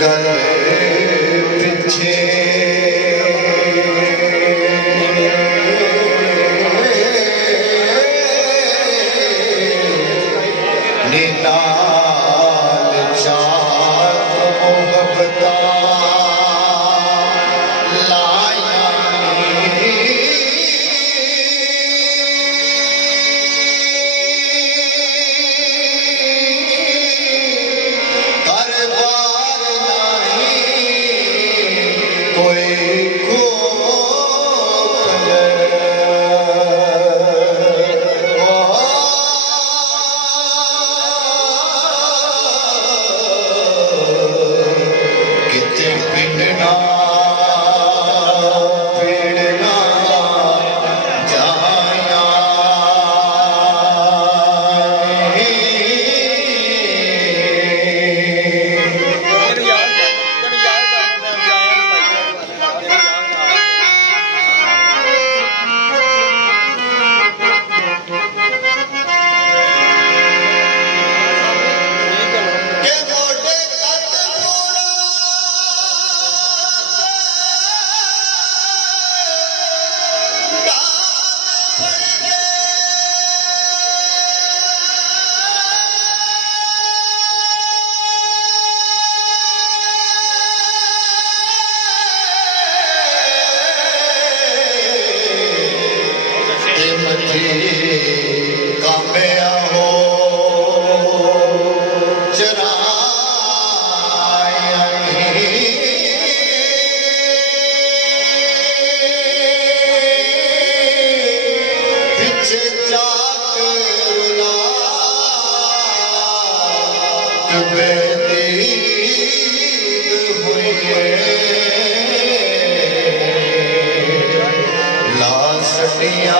गले पिछे निनाल चाक मोहब्बता लाया करबार नहीं कोई को किते पिंडना पीड़ना जाया के मोटे कद कांबिया हो चराया पिछे जात रुला बेदीद हुई ला सटिया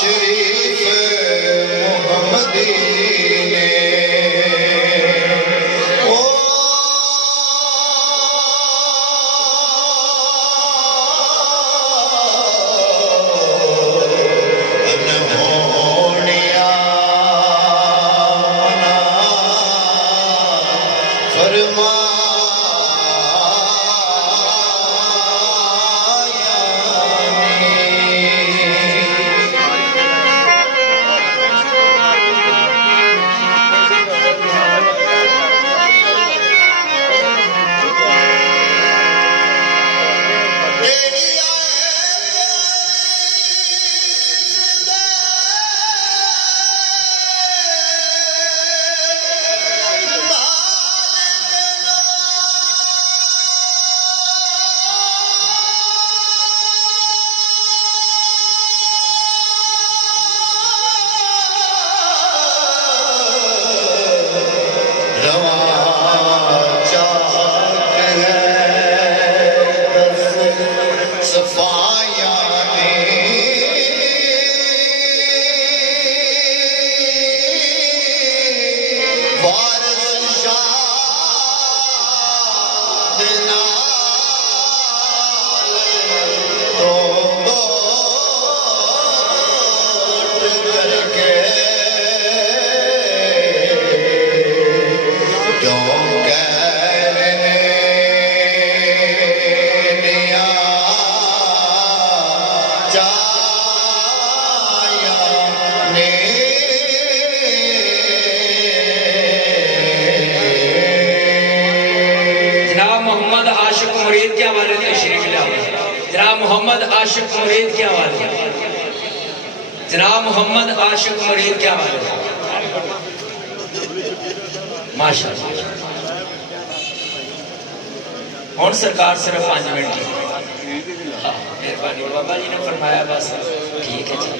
शरीफ मोहम्मदी ने ओ अनहोनिया फरमा आशिक मुरीद क्या वाले, जनाब मोहम्मद आशिक मुरीद क्या वाले, माशाअल्लाह। हुण सरकार सिर्फ 5 मिनट की, हाँ मेहरबानी, बाबा जी ने फरमाया बस ठीक है जी।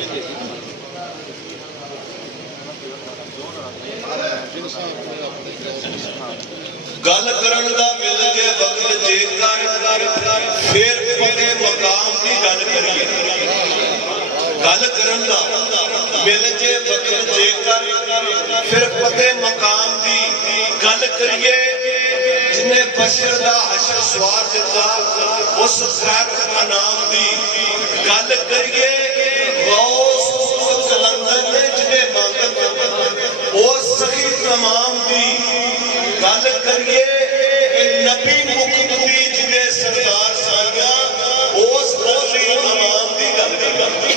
गल करन दा मिल जे वक्त जेकर फिर पते मकाम की गल करिए। गल करन दा मिल जे वक्त जेकर फिर पते मकाम की गल करिए। जिन्हें बशर दा हशर सवार दिता उस खैर नाम की गल करिए। गौस कलंदर ने जिन्हें मंगत उस सही तमाम की गल करिए। नबी मुक्ति जिन्हें सरदार सारिया उस सही तमाम की गल करिए।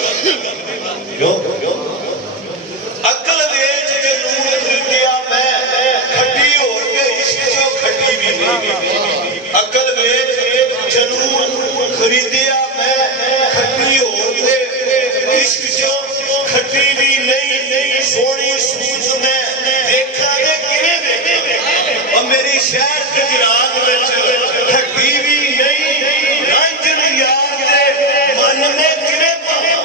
अकल वेच के नूर खरीदिया मैं खटी होर के इश्क चो खटी भी नहीं। अकल वेच जनून खरीदिया मैं खटी होर के इश्क चो खटी भी नहीं। सोनी सूरत में देखा ने किवें और मेरी शहर गुजरात में खटी भी नहीं। रंजन यार दे मन में किवें पावा,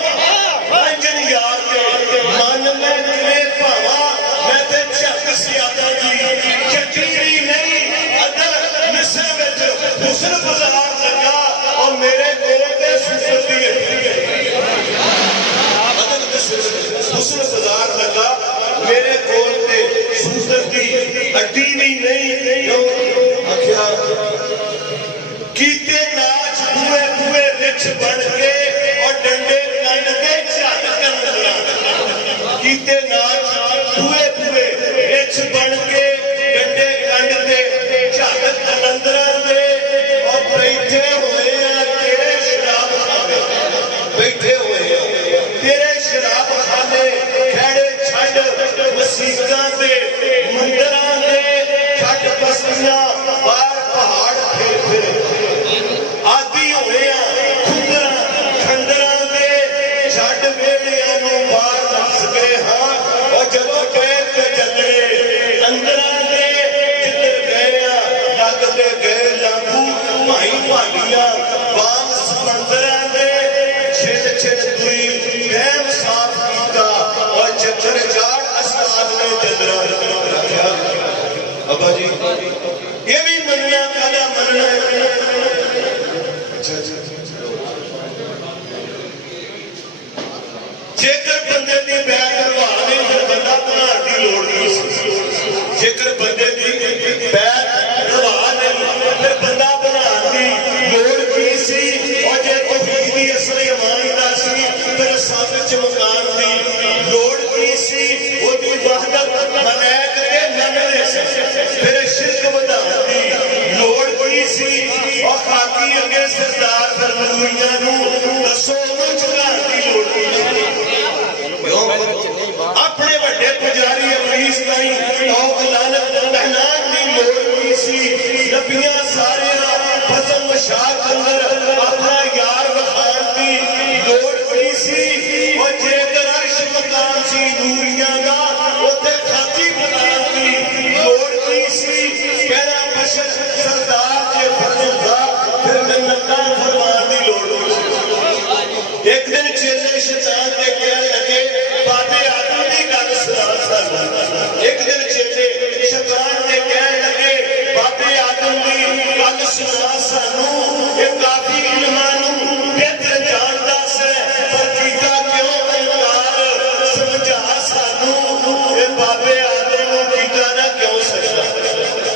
रंजन यार दे मन में किवें पावा। मैं ते झक सियादा जी खटी भी नहीं। अदल मिस्र में हुस्न बाजार लगा और मेरे कोल ते सुसती हुस्न बाजार लगा मेरे कोल ते सुसती अड्डी भी नहीं। आख्या कीते नाच बुए बुए रिछ बन के और डंडे कंड के झट कंदरा। कीते नाच बुए बुए रिछ बन के डंडे कंड के झट कंदरा दे और बैठे हुए तेरे शराब खाने, बैठे हुए तेरे शराब खाने खड़े छड़ मसीतां दे मंदिरां दे छट बस्तियां बाहर पहाड़ फिर फिर आदि होए खुंदरा खंडरां दे छड़ वेड़ियां नूं बाहर दस गए हाँ। और जदों गए ते चले अंदरां दे जिधर गए लगदे गए लाभू भाई भालियां बांग समंदरां दे छिड़ छिड़ दुई डैम साफ कीता और चक्कर चाड़ अस्ताद ने चंद्रा रखा। बाबा जी ये भी मनना कादा मनना है। जेकर बंदे की बैग करवा नहीं फिर बंदा बनाने की लोड़ नहीं। जेकर बंदे की बैग करवा नहीं फिर बंदा बनाने की लोड़ की सी। और जे तौहीद दी असली अमानत सी फिर सब चमकान की लोड़ की सी। ओदी वहदत मलैक के मनने से फिर शिरक वधाउण दी लोड़ की सी। और खाकी अगे सरदार फरमाइयां नूं दसो नूं चढ़ाउण दी लोड़ की सी। अपने वड्डे पुजारी अबलीस ताईं तौक लानत पहनान दी लोड़ की सी। नबियां सारियां फजल मशाक अंदर अपना यार वखान दी लोड़ की सी। और जेकर अर्श मकाम सी नूरियां दा उत्ते खाकी बनान दी लोड़ की सी। कहना बशर सरदार जे फजल दा फिर मिन्नतां फरमान दी लोड़ की सी। एक दिन चेले शैतान दे कहण लगे बाबे आदम दी गल सुना सानू। एक दिन चेले शैतान दे कहण लगे बाबे आदम दी गल सुना सानू। ये काफी इल्मां नूं बेहतर जानदा से पर कीता क्यों इनकार समझा सानू। ये बाबे आदम नूं कीता ना क्यों सकदा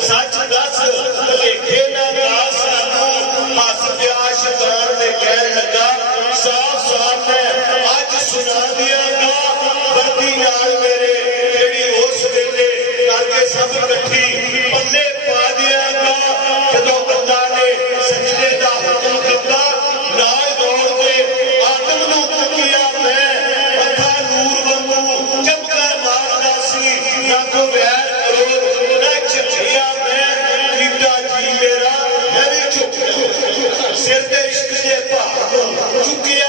सच दस भलेखे ना ला सानू। हस पिया शैतान दे कहण लगा साफ साफ है अज सुना दियागा वर्दी नाल मेरे जेड़ी उस वेले करके सब इकट्ठी पल्ले पा दियागा। जदों बंदा ने सजदे दा हुक्म दिता नाल दौड़ के आदम नूं तकिया मैं मथा नूर वांगू चमका मारदा सी। ना को वैर करो ना झिया मैं कीता जी मेरा मैं भी झुक सिर ते इश्क दे पहाड़ चुकिया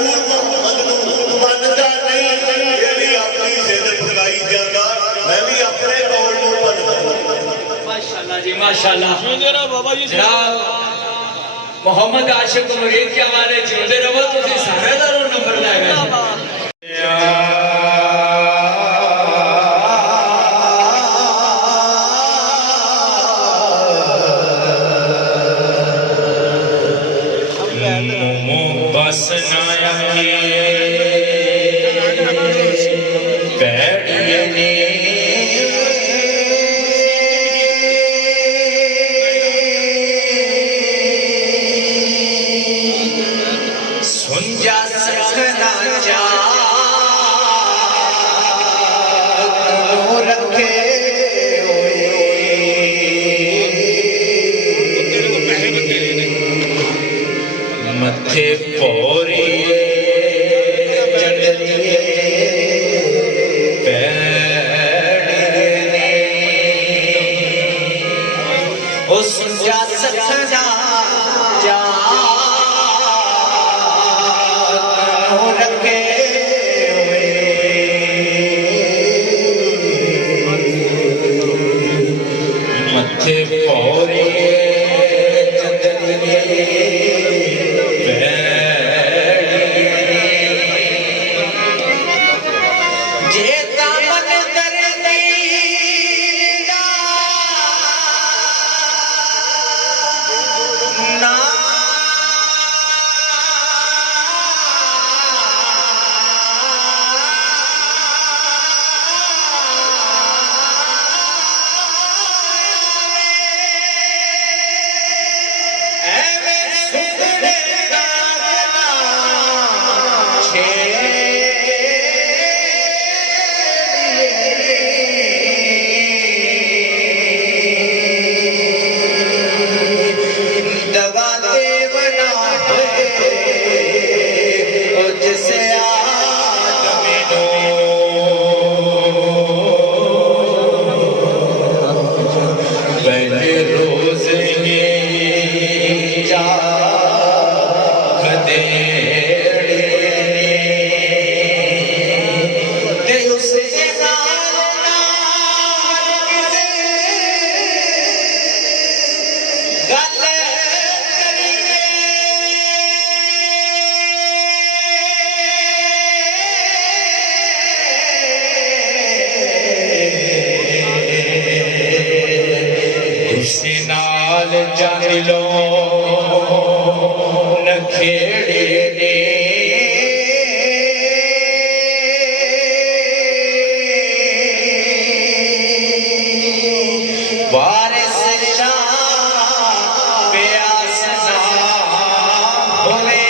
नूर मोहम्मद नूं मनदा नहीं, ये भी अपनी जिद पकाई जाता, मैं भी अपने कौल नूं मनदा। माशाल्लाह जी माशाल्लाह। बाबा जी जनाब मोहम्मद आशिक मुरीद के हवाले जिंदे रहो, तुसी सारे दा नंबर ले गए। बस नाया बैठिए ने सुन जा सकना जा रखे मथे पोरी चढ़िए पैड़िए ओ सुन जा सकना जा रखे मथे पोरी नाल जान लो नखेड़े ने वारिस शाह प्यास ना होवे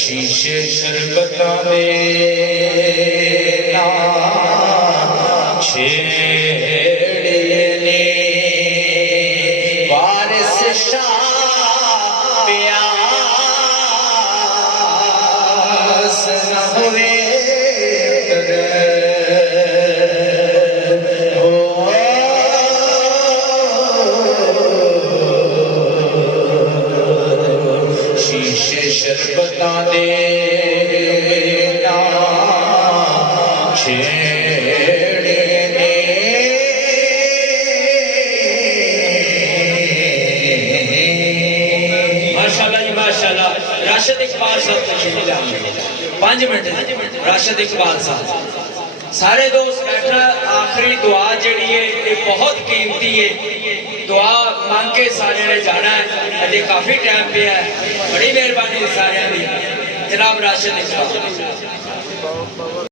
शीशे शरबता में छेड़ने वारिस शाह प्यास न हुए शीशे शरबता दे राशिद इकबाल साहब तशरीफ लाए 5 मिनट राशिद इकबाल साहब सारे दोस्त बैठना आखिरी दुआ जड़ी है ये बहुत कीमती है दुआ मांग के सारे ने जाना है अजे काफी टाइम पे है बड़ी मेहरबानी सारे जनाब राशिद इकबाल